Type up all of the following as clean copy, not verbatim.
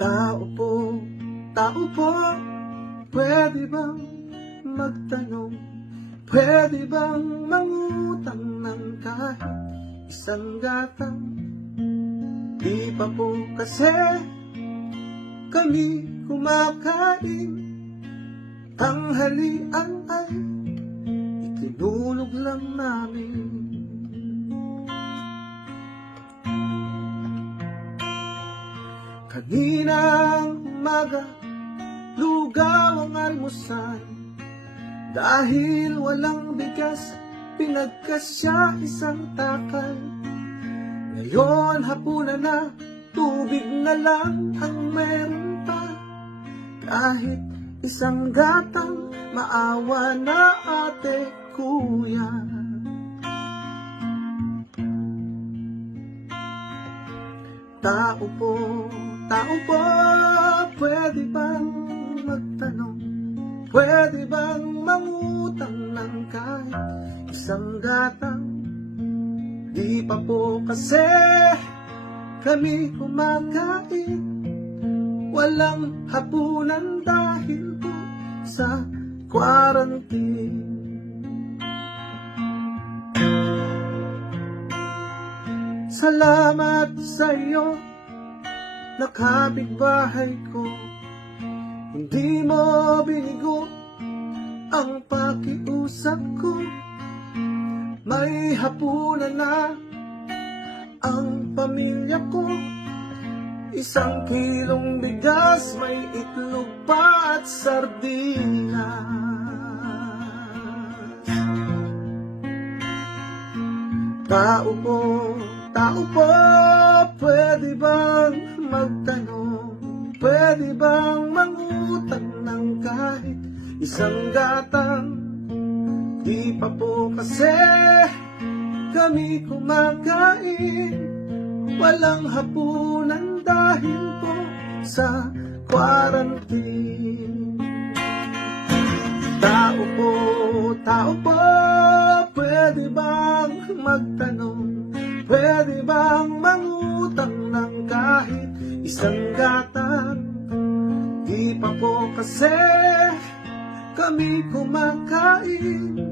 Tao po, pwede bang magtanong? Pwede bang mangutang ng kahit isang gatang? Di pa po kasi kami kumakain. Tanghalian ay itinulog lang namin. Kaninang umaga, lugaw ang almusal. Dahil walang bigas, pinagkasya isang takal. Ngayon hapunan na, tubig na lang ang meron pa. Kahit isang gatang, maawa na ate, kuya. Tao po, pwede bang magtanong? Pwede bang mangutang ng kahit isang gatang? Di pa po kasi kami kumakain. Walang hapunan dahil po sa quarantine. Salamat sa iyo, nakapitbahay ko. Hindi mo binigo ang pakiusap ko. May hapunan na ang pamilya ko. 1 kilong bigas, may itlog pa at sardinas. Tao po, pwede bang magtanong? Pwede bang mangutang ng kahit isang gatang? Di pa po kasi kami kumakain. Walang hapunan dahil po sa quarantine. Tao po, pwede bang magtanong? Pwede bang mangutang ng kahit isang gatang? Di pa po kasi kami kumakain.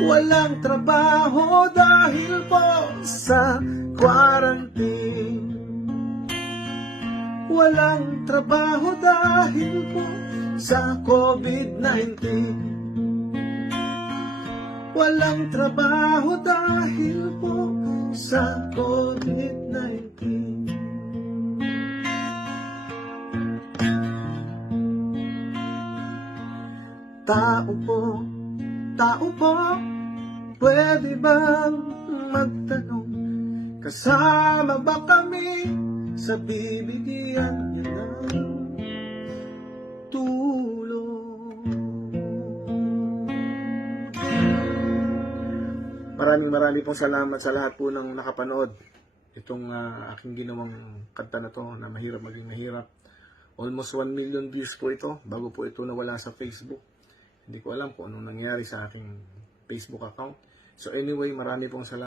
Walang trabaho dahil po sa quarantine. Walang trabaho dahil po sa COVID-19. Walang trabaho dahil po sa COVID-19. Tao po, pwede bang magtanong? Kasama ba kami sa bibigyan niya ng tulong? Maraming pong salamat sa lahat po ng nakapanood. Itong aking ginawang kanta na to na mahirap maging mahirap. Almost 1 million views po ito bago po ito nawala sa Facebook. Hindi ko alam kung anong nangyari sa aking Facebook account. So anyway, marami pong salamat.